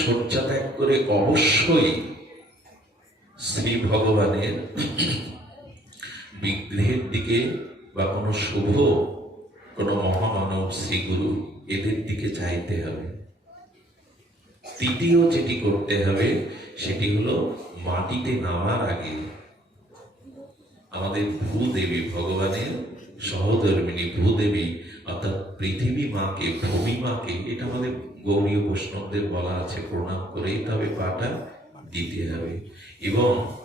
শয্যা ত্যাগ করে অবশ্যই শ্রী ভগবানের বিগ্রহের দিকে বা কোনো শুভ, কোনো মহামানব শ্রীগুরু এদের দিকে চাইতে হবে। তৃতীয় যেটি করতে হবে, সেটি হলো মাটিতে নামার আগে আমাদের ভূদেবী ভগবানের সহধর্মিনী ভূদেবী অর্থাৎ পৃথিবী মাকে, ভূমি মাকে, এটা আমাদের গৌরীয় বৈষ্ণবদের বলা আছে, প্রণাম করেই তবে পাটা দিতে হবে। এবং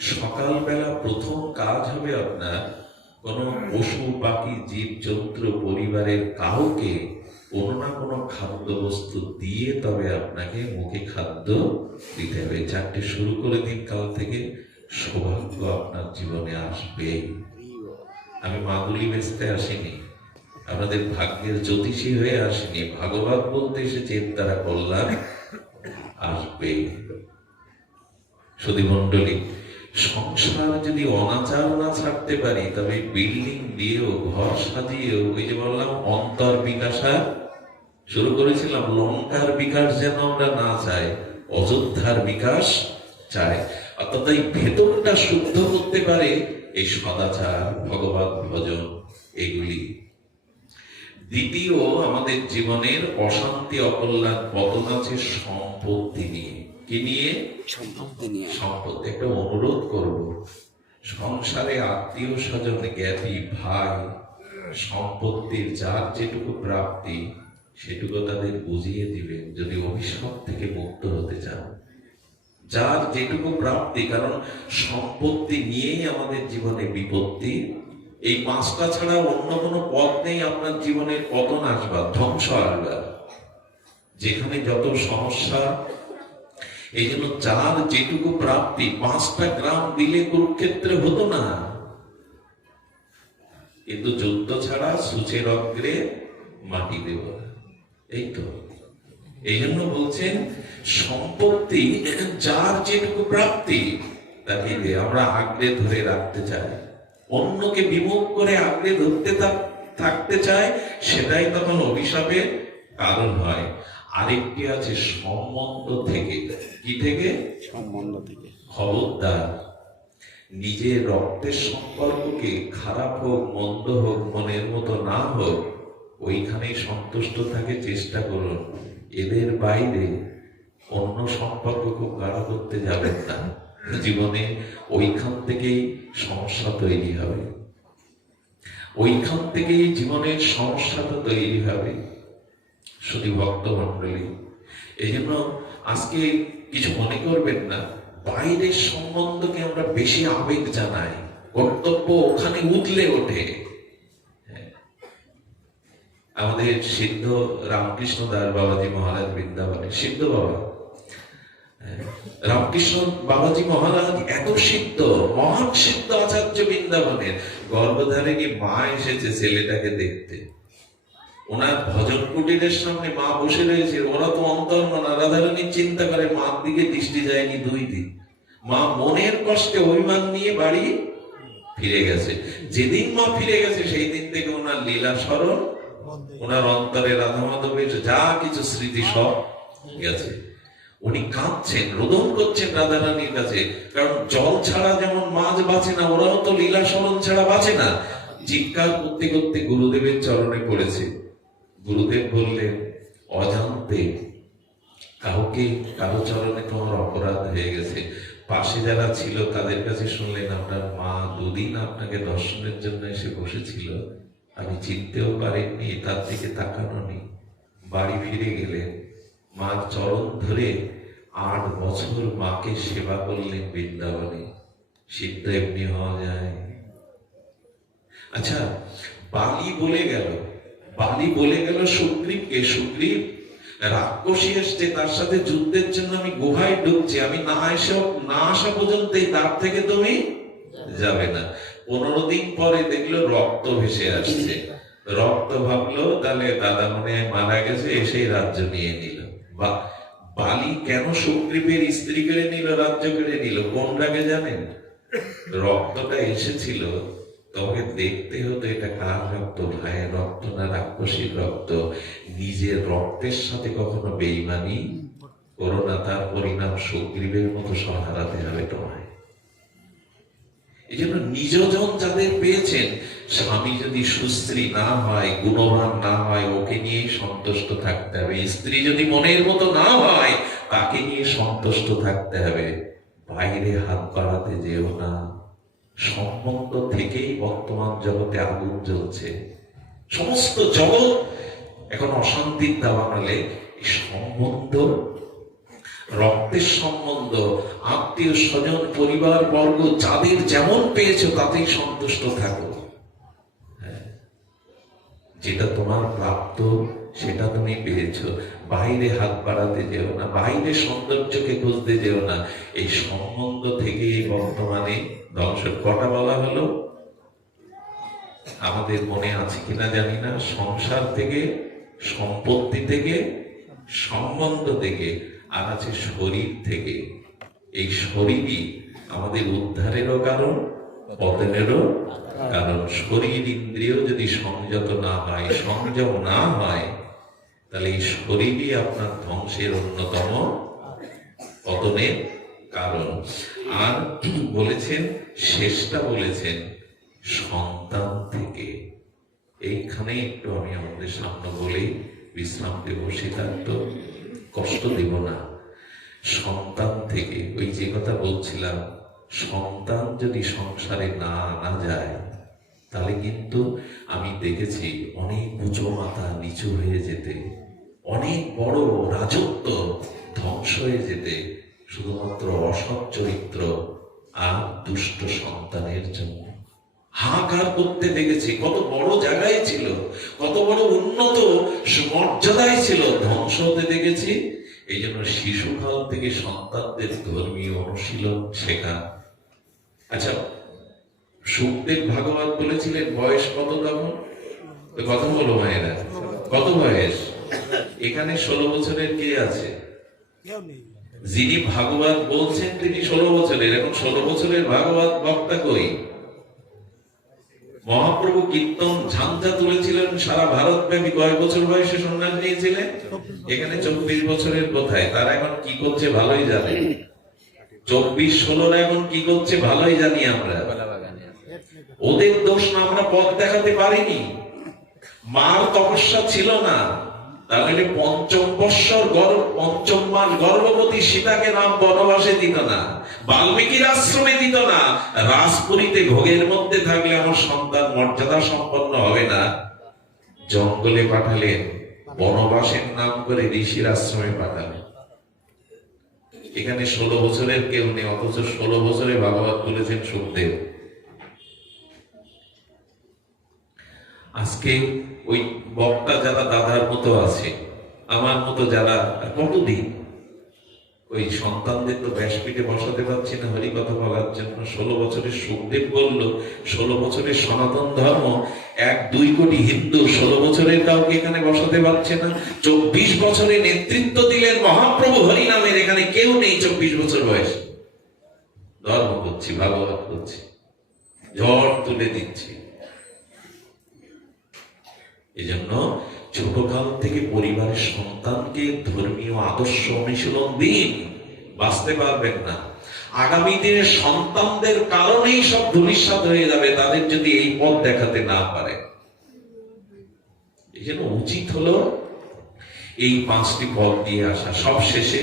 সকালবেলা প্রথম কাজ হবে আপনার, কোনো পশু, পাখি জীব পরিবারের কাউকে কোনো না কোনো খাদ্য বস্তু দিয়ে তবে আপনাকে মুখে খাদ্য দিতে হবে। চারটে শুরু করে দিন, কাল থেকে সৌভাগ্য আপনার জীবনে আসবে। আমি মাদুলি বেচতে আসিনি। আপনাদের ভাগ্যের জ্যোতিষী হয়ে আসিনি। ভাগবত বলতে এসেছি এর দ্বারা কল্যাণ আসবে। সুধী মন্ডলী সংসার যদি অনাচার না ছাড়তে পারি, তবে বিল্ডিং দিয়েও, ঘর সাজিয়েও, ওই যে বললাম, অন্তর বিকাশা, শুরু করেছিলাম, লঙ্কার বিকাশ যেন আমরা না চাই, অযোধ্যার বিকাশ চাই। অর্থাৎ এই ভেতরটা শুদ্ধ করতে পারে এই সদাচার ভগবত ভজন, এগুলি দ্বিতীয় আমাদের জীবনের অশান্তি অকল্যাণ পতন আছে সম্পত্তি নিয়ে। কি নিয়ে? সম্পত্তি নিয়ে। সম্পত্তি একটা অনুরোধ করব। সংসারে আত্মীয় স্বজন জ্ঞাতি ভাই সম্পত্তির যার যেটুকু প্রাপ্তি সেটুকু তাদের বুঝিয়ে দিবেন যদি অভিশাপ থেকে মুক্ত হতে চান। যার যেটুকু প্রাপ্তি কারণ সম্পত্তি নিয়েই আমাদের জীবনে বিপত্তি এই পাঁচটা ছাড়া অন্য কোনো পথ নেই আপনার জীবনের পতন আসবার ধ্বংস আসবার যেখানে যত সমস্যা, এই জন্য যার যেটুকু প্রাপ্তি, পাঁচটা গ্রাম দিলে কুরুক্ষেত্রে হতো না। কিন্তু যুদ্ধ ছাড়া সূচের অগ্রে মাটি দেব এই তো। এই জন্য বলছেন, সম্পত্তি যার যেটুকু প্রাপ্তি, তাকে আমরা আগলে ধরে রাখতে চাই। অন্যকে বিমুখ করে আগলে ধরতে থাক- থাকতে চায় সেটাই তখন অভিশাপের কারণ হয়। আরেকটি আছে সম্বন্ধ থেকে। কি থেকে? সম্বন্ধ থেকে। খবরদার। নিজের রক্তের সম্পর্ককে খারাপ হোক মন্দ হোক মনের মতো না হোক ওইখানেই সন্তুষ্ট থাকে চেষ্টা করুন। এদের বাইরে অন্য সম্পর্ক খুব করতে যাবেন না। জীবনে ওইখান থেকেই সমস্যা তৈরি হবে। ওইখান থেকেই জীবনের সমস্যাটা তৈরি হবে। শুধু ভক্ত মন্ডলী এই জন্য আজকে কিছু মনে করবেন না, বাইরের সম্বন্ধকে আমরা বেশি আবেগ জানাই। কর্তব্য ওখানে উতলে ওঠে। হ্যাঁ। আমাদের সিদ্ধ রামকৃষ্ণ দাস বাবাজি মহারাজ বৃন্দাবনে, সিদ্ধ বাবা। রামকৃষ্ণ বাবাজি মহারাজ এত সিদ্ধ, মহান সিদ্ধ আচার্য বৃন্দাবনের। গর্ভধারিণী মা এসেছে ছেলেটাকে দেখতে। ওনার ভজন কুটিরের সামনে মা বসে রয়েছে। ওরা তো অন্তর না রাধারানী চিন্তা করে, মার দিকে দৃষ্টি যায়নি দুই দিন। মা মনের কষ্টে অভিমান নিয়ে বাড়ি ফিরে গেছে। যেদিন মা ফিরে গেছে, সেই দিন থেকে ওনার লীলা স্মরণ, ওনার অন্তরে রাধা মাধবের যা কিছু স্মৃতি সব গেছে। উনি কাঁদছেন, রোদন করছেন রাধা রানীর কাছে। কারণ জল ছাড়া যেমন মাছ বাঁচে না, ওরাও তো লীলা স্মরণ ছাড়া বাঁচে না। চিৎকার করতে করতে গুরুদেবের চরণে পড়েছে। গুরুদেব বললেন, অজান্তে কাউকে কারও চরণে তোমার অপরাধ হয়ে গেছে। পাশে যারা ছিল তাদের কাছে শুনলেন আপনার মা দুদিন আপনাকে দর্শনের জন্য এসে বসেছিল। আমি চিনতেও পারিনি, তার দিকে তাকানো নেই বাড়ি ফিরে গেলেন। মার চরণ ধরে আট বছর মাকে সেবা করলেন বৃন্দাবনে। সিদ্ধ এমনি হওয়া যায়। আচ্ছা বালি বলে গেল। বালি বলে গেল সুগ্রীবকে, সুগ্রীব, রাক্ষসী এসছে, তার সাথে যুদ্ধের জন্য আমি গুহায় ঢুকছি, আমি না এসে, না আসা পর্যন্ত তার থেকে তুমি যাবে না। পনেরো দিন পরে দেখল রক্ত ভেসে আসছে। রক্ত ভাবলো, তাহলে দাদা মনে মারা গেছে, এসেই রাজ্য নিয়ে নিল। বা বালি কেন সুগ্রীবের স্ত্রী কেড়ে নিল, রাজ্য কেড়ে নিল? কোন রাগে জানেন? রক্তটা এসেছিল তোমাকে দেখতে হতো এটা কার রক্ত? ভাইয়ের রক্ত না রাক্ষসীর রক্ত? নিজের রক্তের সাথে কখনো বেইমানি করোনা তার পরিণাম সুগ্রীবের মতো সব হারাতে হবে তোমায়। এই জন্য নিজজন যাদের পেয়েছেন স্বামী যদি সুস্ত্রী না হয়, গুণবান না হয়, ওকে নিয়েই সন্তুষ্ট থাকতে হবে। স্ত্রী যদি মনের মতো না হয়, তাকে নিয়ে সন্তুষ্ট থাকতে হবে। বাইরে হাত বাড়াতে যেও না। সম্বন্ধ থেকেই বর্তমান জগতে আগুন জ্বলছে। সমস্ত জগৎ এখন অশান্তির দাবা নালে এই সম্বন্ধ, রক্তের সম্বন্ধ, আত্মীয় স্বজন পরিবার বর্গ যাদের যেমন পেয়েছ, তাতেই সন্তুষ্ট থাকো। যেটা তোমার প্রাপ্ত, সেটা তুমি পেয়েছ। বাইরে হাত বাড়াতে যেও না বাইরে সৌন্দর্যকে খুঁজতে যেও না। এই সম্বন্ধ থেকে বর্তমানে ধ্বংস কটা বলা হলো? আমাদের মনে আছে কিনা জানি না। সংসার থেকে, সম্পত্তি থেকে, সম্বন্ধ থেকে, আর আছে শরীর থেকে। এই শরীরই আমাদের উদ্ধারেরও কারণ পতনেরও কারণ শরীর ইন্দ্রিয় যদি সংযত না হয়, সংযম না হয়, তাহলে এই শরীরই আপনার ধ্বংসের অন্যতম পতনের কারণ। আর বলেছেন, শেষটা বলেছেন, সন্তান থেকে। এইখানে একটু আমি আমাদের সামনে বলে বিশ্রাম দেব সেটা তো কষ্ট দেব না। সন্তান থেকে, ওই যে কথা বলছিলাম সন্তান যদি সংসারে না আনা যায়, তাহলে কিন্তু আমি দেখেছি অনেক উঁচু মাথা নিচু হয়ে যেতে, অনেক বড় রাজত্ব ধ্বংস হয়ে যেতে, শুধুমাত্র অসৎ চরিত্র আর দুষ্ট সন্তানের জন্য। হাহাকার করতে দেখেছি, কত বড় জায়গায় ছিল, কত বড় উন্নত মর্যাদায় ছিল, ধ্বংস হতে দেখেছি। এই জন্য শিশুকাল থেকে সন্তানদের ধর্মীয় অনুশীলন শেখা আচ্ছা সুখদেব ভাগবত বলেছিলেন বয়স কত তখন? কথা বলো মায়েরা? কত বয়স? এখানে ষোলো বছরের কে আছে? যিনি ভাগবত বলছেন তিনি ষোলো বছরের। এখন ষোলো বছরের ভাগবত বক্তা কই? মহাপ্রভু কীর্তন ঝাঞ্ঝা তুলেছিলেন সারা ভারত ব্যাপী কয় বছর বয়সে সন্ন্যাস নিয়েছিলেন? এখানে চব্বিশ বছরের কোথায়। তারা এখন কি করছে ভালোই জানে। চব্বিশ ষোলোরা এখন কি করছে? ভালোই জানি আমরা। ওদের দোষ না আমরা পথ দেখাতে পারিনি। মার তপস্যা ছিল না। তাহলে পঞ্চম বৎসর পঞ্চম মাস গর্ভবতী সীতাকে নাম বনবাসে দিত না। বাল্মীকির আশ্রমে দিত না। রাজপুরীতে ভোগের মধ্যে থাকলে আমার সন্তান মর্যাদা সম্পন্ন হবে না। জঙ্গলে পাঠালেন বনবাসের নাম করে ঋষির আশ্রমে পাঠালেন এখানে ষোলো বছরের কেউ নেই, অথচ ষোলো বছরে ভাগবত তুলেছেন সুখদেব। আজকে ওই বক্তা যারা দাদার মতো আছে, আমার মতো যারা কতদিন? ওই সন্তানদের তো ব্যাসপীঠে বসাতে পারছি না হরি কথা বলার জন্য। ষোলো বছরের সুখদেব বলল, ষোলো বছরের সনাতন ধর্ম, এক, দুই কোটি হিন্দু, ষোলো বছরের কাউকে এখানে বসাতে পারছে না। চব্বিশ বছরে নেতৃত্ব দিলেন মহাপ্রভু হরি নামের এখানে কেউ নেই চব্বিশ বছর বয়স। ধর্ম করছি, ভাগবত করছি, ঝড় তুলে দিচ্ছি। এজন্য ছোটকাল থেকে পরিবারের সন্তানকে ধর্মীয় আদর্শ অনুশীলন দিন। বাঁচতে পারবেন না। আগামী দিনে সন্তানদের কারণেই সব ধূলিসাৎ হয়ে যাবে, তাদের যদি এই পথ দেখাতে না পারে। এই জন্য উচিত হলো এই পাঁচটি পথ দিয়ে আসা। সব শেষে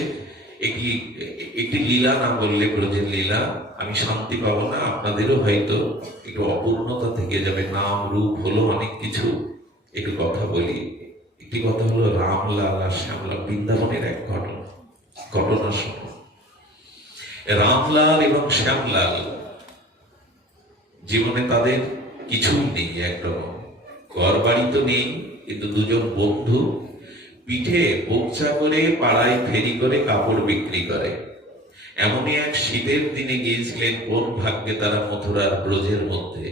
একটি একটি লীলা না বললে ব্রজের লীলা, আমি শান্তি পাবো না, আপনাদেরও হয়তো একটু অপূর্ণতা থেকে যাবে। নাম, রূপ হলো অনেক কিছু। একটু কথা বলি। একটি কথা হলো রামলাল আর শ্যামলাল বৃন্দাবনের এক ঘটনা ঘটনা শোনো রামলাল এবং শ্যামলাল জীবনে তাদের কিছুই নেই, একরকম। ঘর বাড়ি তো নেই, কিন্তু দুজন বন্ধু পিঠে বোকচা করে পাড়ায় ফেরি করে কাপড় বিক্রি করে। এমনই এক শীতের দিনে গিয়েছিলেন কোন ভাগ্যে তারা মথুরার ব্রজের মধ্যে।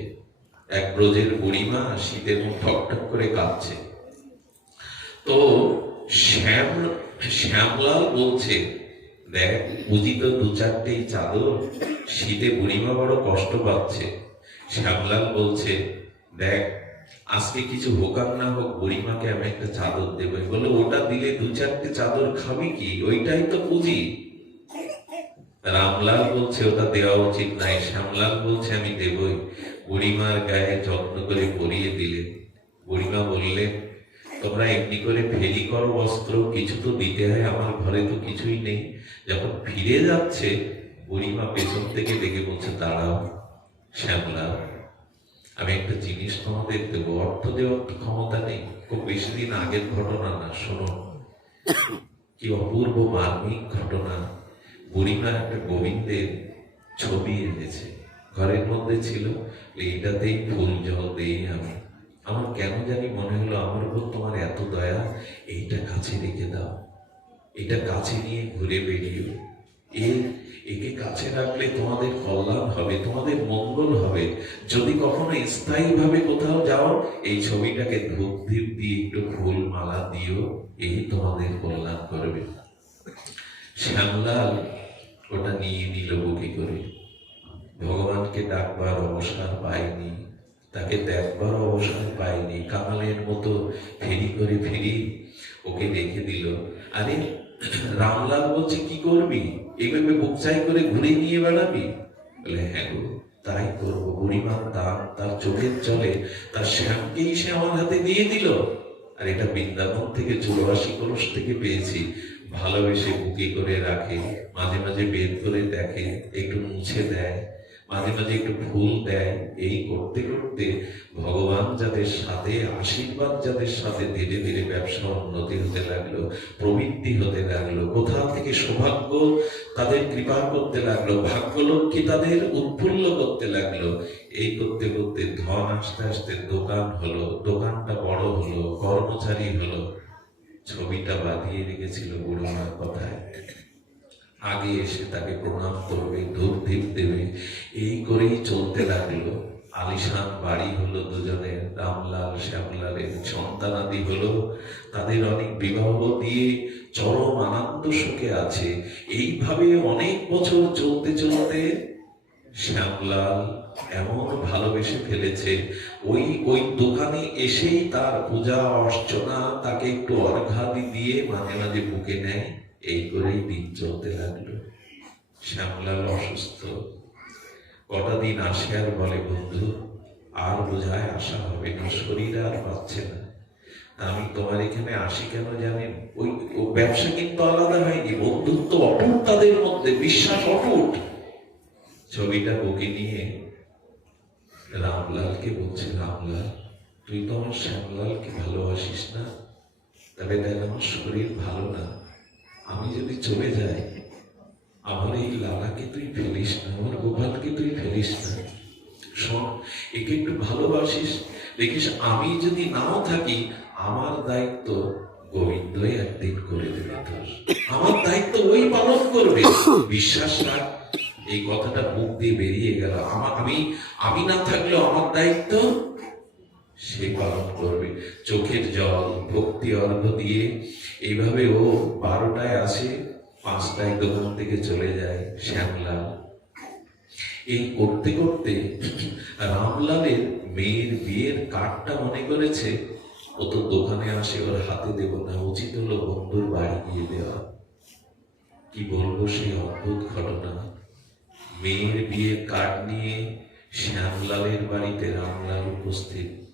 এক ব্রজের বুড়িমা শীতের ঠকঠক করে কাঁদছে তো শ্যাম, শ্যামলাল বলছে, দেখ, বুঝি তো দু চারটেই চাদর শীতে বুড়িমা বড় কষ্ট পাচ্ছে। শ্যামলাল বলছে, দেখ, আজকে কিছু হোক আর না হোক, বুড়িমাকে আমি একটা চাদর দেবো। বলে ওটা দিলে দু চারটে চাদর খাবি কি? ওইটাই তো পুঁজি। রামলাল বলছে, ওটা দেওয়া উচিত নাই। শ্যামলাল বলছে, আমি দেবই। বুড়িমার গায়ে যত্ন করে পরিয়ে দিলে বুড়িমা বললেন তোমরা এমনি করে ফেরি করো বস্ত্র, কিছু তো দিতে হয়, আমার ঘরে তো কিছুই নেই। যখন ফিরে যাচ্ছে, বুড়িমা পেছন থেকে দেখে বলছে, দাঁড়াও, শ্যামলা, আমি একটা জিনিস তোমাদের দেবো। অর্থ দেওয়ার ক্ষমতা নেই। খুব বেশি দিন আগের ঘটনা না, শোনো। কি অপূর্ব মার্মিক ঘটনা। বুড়িমা একটা গোবিন্দের ছবি এনেছে। ঘরের মধ্যে ছিল, এইটাতেই ফুল জল দেই আমি। আমার কেন জানি মনে হলো আমার উপর তোমার এত দয়া, এইটা কাছে রেখে দাও। এটা কাছে নিয়ে ঘুরে বেরিয়ে এই একে কাছে রাখলে তোমাদের কল্যাণ হবে, তোমাদের মঙ্গল হবে। যদি কখনো স্থায়ীভাবে কোথাও যাও, এই ছবিটাকে ধূপ ধীপ দিয়ে একটু ফুল মালা দিও এই তোমাদের কল্যাণ করবে। শ্যামলাল ওটা নিয়ে নিল বুকে করে। ভগবানকে ডাকবার অবসর পায়নি। তাকে দেখবার অবসর পায়নি কামালের মতো ফেরি করে ফেরি ওকে দেখে দিল, আরে, রামলাল বলছে কি করবি? এইভাবে বুকচাই করে ঘুরে নিয়ে বেড়াবি? বলে হ্যাঁ গো, তাই করব। বুড়িমার দান তার চোখের চলে তার শ্যামকেই সে আমার হাতে দিয়ে দিল। আর এটা বৃন্দাবন থেকে চৌরাশি কলস থেকে পেয়েছি। ভালোবেসে বুকে করে রাখে, মাঝে মাঝে বের করে দেখে, একটু মুছে দেয়। মাঝে মাঝে একটু ফুল দেয়। এই করতে করতে ভগবান যাদের সাথে, আশীর্বাদ যাদের সাথে ধীরে ধীরে ব্যবসা উন্নতি হতে লাগল, প্রবৃত্তি হতে লাগল, কোথা থেকে সৌভাগ্য তাদের কৃপা করতে লাগল, ভাগ্যলক্ষ্মী তাদের উৎফুল্ল করতে লাগল, এই করতে করতে ধন আস্তে আস্তে দোকান হলো, দোকানটা বড় হলো, কর্মচারী হলো, ছবিটা বাঁধিয়ে রেখেছিল বুড়োমার কথায়। আগে এসে তাকে প্রণাম করবে ধূপ ধীপ দেবে। এই করেই চলতে লাগল। আলিশান বাড়ি হলো দুজনের রামলাল শ্যামলালের সন্তানাদি হলো। তাদের অনেক বিবাহ দিয়ে চরম আনন্দ সুখে আছে। এইভাবে অনেক বছর চলতে চলতে শ্যামলাল এমন ভালোবেসে ফেলেছে। ওই ওই দোকানে এসেই তার পূজা অর্চনা তাকে একটু অর্ঘাদি দিয়ে মাঝে মাঝে বুকে নেয়। এই করেই দিন চলতে লাগল। শ্যামলাল অসুস্থ। কটা দিন আসে আর বলে, বন্ধু, আর বোঝায় আসা হবে না, শরীর আর পাচ্ছে না। আমি তোমার এখানে আসি কেন জানেন? ওই, ও ব্যবসা কিন্তু আলাদা হয়নি, বন্ধুত্ব অটুট তাদের মধ্যে, বিশ্বাস অটুট। ছবিটা বুকে নিয়ে রামলালকে বলছে, রামলাল, তুই তো আমার শ্যামলালকে ভালোবাসিস না। তবে দেখ, আমার শরীর ভালো না। আমি যদি চলে যাই, আমার এই লালাকে তুই ফেলিস না, আমার গোপালকে তুই ফেলিস না। শোন, একে একটু ভালোবাসিস। দেখিস, আমি যদি নাও থাকি, আমার দায়িত্ব গোবিন্দই একদিন করে দেবে তোর। আমার দায়িত্ব ওই পালন করবে। বিশ্বাস রাখ, এই কথাটা মুখ দিয়ে বেরিয়ে গেল। আমার আমি আমি না থাকলেও আমার দায়িত্ব সে পালন করবে। চোখের জল, ভক্তি অর্ঘ দিয়ে এইভাবে ও বারোটায় আসে, পাঁচটায় দোকান থেকে চলে যায় শ্যামলাল। এই করতে করতে রামলালের মেয়ের বিয়ের কার্ডটা মনে করেছে? ও তো দোকানে আসে, ওর হাতে দেব না। উচিত হলো বন্ধুর বাড়ি গিয়ে দেওয়া। কি বলব সেই অদ্ভুত ঘটনা? মেয়ের বিয়ের কার্ড নিয়ে শ্যামলালের বাড়িতে রামলাল উপস্থিত।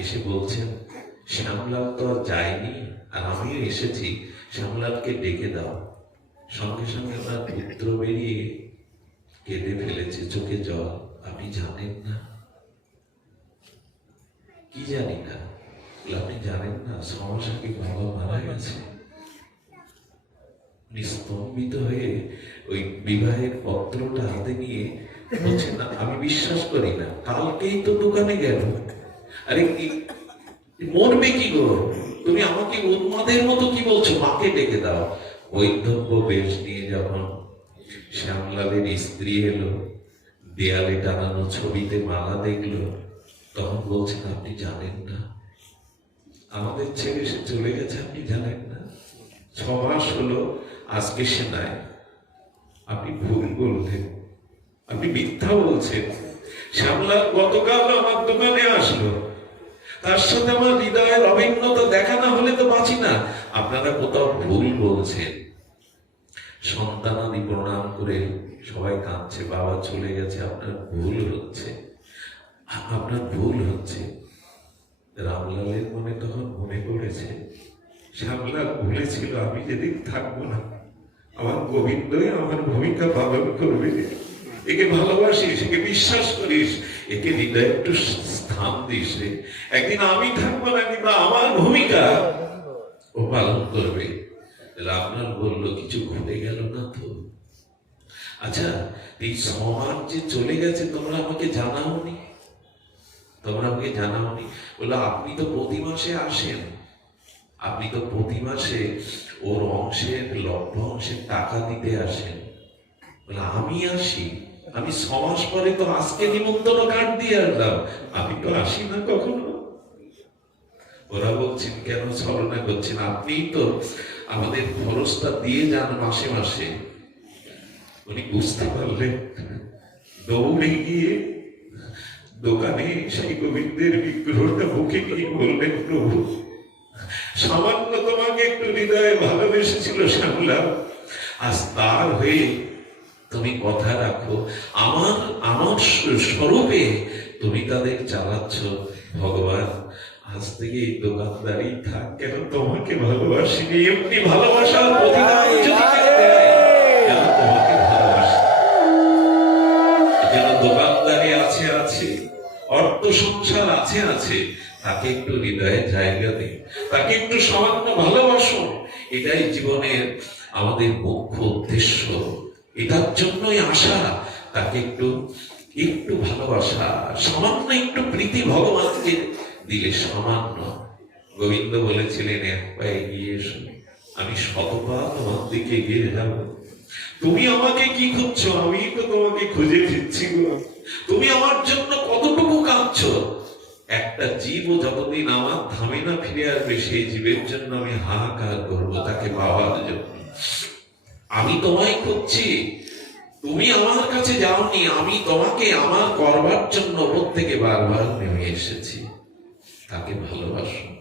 এসে বলছেন শ্যামলাল তো আর যায়নি, আর আমিও এসেছি। শ্যামলালকে ডেকে দাও। সঙ্গে সঙ্গে আমার পুত্র বেরিয়ে কেঁদে ফেলেছে চোখে জল। আপনি জানেন না? কি জানি না? আপনি জানেন না ছমাস আগে বাবা মারা গেছে। উনি স্তম্ভিত হয়ে ওই বিবাহের পত্রটা হাতে নিয়ে বলছে, না, আমি বিশ্বাস করি না। কালকেই তো দোকানে গেল। আরে কি? মরবে কি গো? তুমি আমাকে উন্মাদের মতো কি বলছো? মাকে ডেকে দাও। বৈধব্য বেশ নিয়ে যখন শ্যামলালের স্ত্রী এলো, দেয়ালে টানানো ছবিতে মালা দেখল, তখন বলছেন আপনি জানেন না, আমাদের ছেলে সে চলে গেছে, আপনি জানেন না। ছ মাস হলো, আজকে সে নাই। আপনি ভুল বললেন, আপনি মিথ্যা বলছেন। শ্যামলাল গতকাল আমার দোকানে আসলো। তার সাথে আমার হৃদয়ের অভিন্নতা দেখা না হলে তো বাঁচি না। আপনারা কোথাও ভুল বলছেন। সন্তানাদি প্রণাম করে সবাই কাঁদছে, বাবা চলে গেছে, আপনার ভুল হচ্ছে। আপনার ভুল হচ্ছে। রামলালের মনে তখন মনে পড়েছে, শ্যামলাল ভুলেছিল আমি যেদিন থাকব না, আমার গোবিন্দই আমার ভূমিকা পালন করবে। একে ভালোবাসিস, একে বিশ্বাস করিস, একে হৃদয়ে একটু স্থান দিস একদিন আমি থাকব না কিন্তু আমার ভূমিকা। ও পালন করবে। রামলাল বলল, কিছু ঘটে গেল না তো? আচ্ছা এই সমাজ যে চলে গেছে, তোমরা আমাকে জানাওনি? তোমরা আমাকে জানাওনি? বলল, আপনি তো প্রতি মাসে আসেন। আপনি তো প্রতি মাসে ওর অংশের লভ্য অংশের টাকা দিতে আসেন। বলে আমি আসি? আমি ছ মাস পরে তো আজকে নিমন্ত্রণ কার্ড দিয়ে আসলাম আমি তো আসি না কখনো। ওরা বলছেন, কেন ছলনা করছেন? আপনিই তো আমাদের খরচটা দিয়ে যান মাসে মাসে। উনি বুঝতে পারলেন। দৌড়ে গিয়ে দোকানে সেই গোবিন্দের বিগ্রহটা মুখে নিয়ে বললেন, প্রভু, সামান্য তোমাকে একটু হৃদয়ে ভালোবেসেছিল শ্যামলা আজ তার হয়ে তুমি কথা রাখো। আমার আমার স্বরূপে তুমি তাদের চালাচ্ছ ভগবান। আজ থেকে এই দোকানদারি থাক কেন তোমাকে ভালোবাসিনি? এমনি ভালোবাসার তোমাকে ভালোবাসি? যেন দোকানদারি আছে আছে। অর্থ সংসার আছে আছে। তাকে একটু হৃদয়ে জায়গা দিন। তাকে একটু সামান্য ভালোবাসুন এটাই জীবনের আমাদের মুখ্য উদ্দেশ্য। এটার জন্যই আশা, তাকে একটু একটু ভালোবাসা, সামান্য একটু প্রীতি ভগবানকে দিলে সামান্য। গোবিন্দ বলেছিলেন এক পায়ে এগিয়ে এসো, আমি শতপা তোমার দিকে এগিয়ে যাব। তুমি আমাকে কি খুঁজছো? আমি তো তোমাকে খুঁজে ফিরছি তুমি আমার জন্য কতটুকু কাঁদছো? একটা জীবও যতদিন আমার ধামে না ফিরে আসবে, সেই জীবের জন্য আমি হাহাকার করব, তাকে পাওয়ার জন্য। আমি তোমায় খুঁজছি। তুমি আমার কাছে যাওনি, আমি তোমাকে আমার করবার জন্য প্রত্যেকে বারবার নেমে এসেছি। তাকে ভালোবাসো।